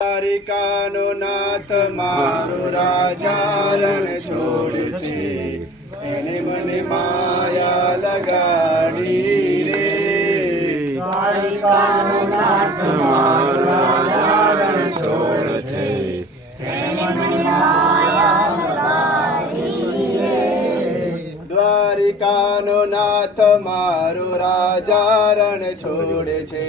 દ્વારિકાનો નાથ મારો રાજા છોડ છે એને મને માયા લગાડી રે. તારિકાનો નાથ મારો રાજા છોડ છે એને મને માયા લગાડી રે. દ્વારિકાનો નાથ મારો રાજા છોડે છે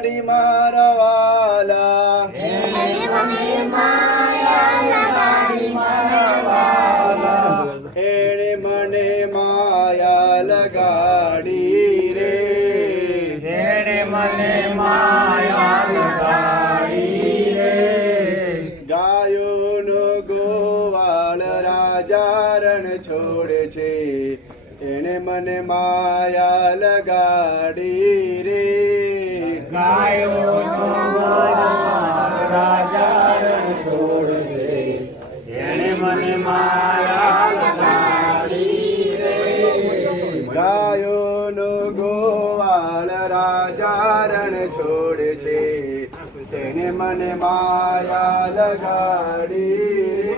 લગાડી મારા વાલા એને મને માયા લગાડી રે. એને મને માયા લગાડી રે. ગાયોનો ગોવાળ રાજા રણ છોડે છે. એણે મને માયા લગાડી રે. છોડે છે તેને મને માયા લગાડી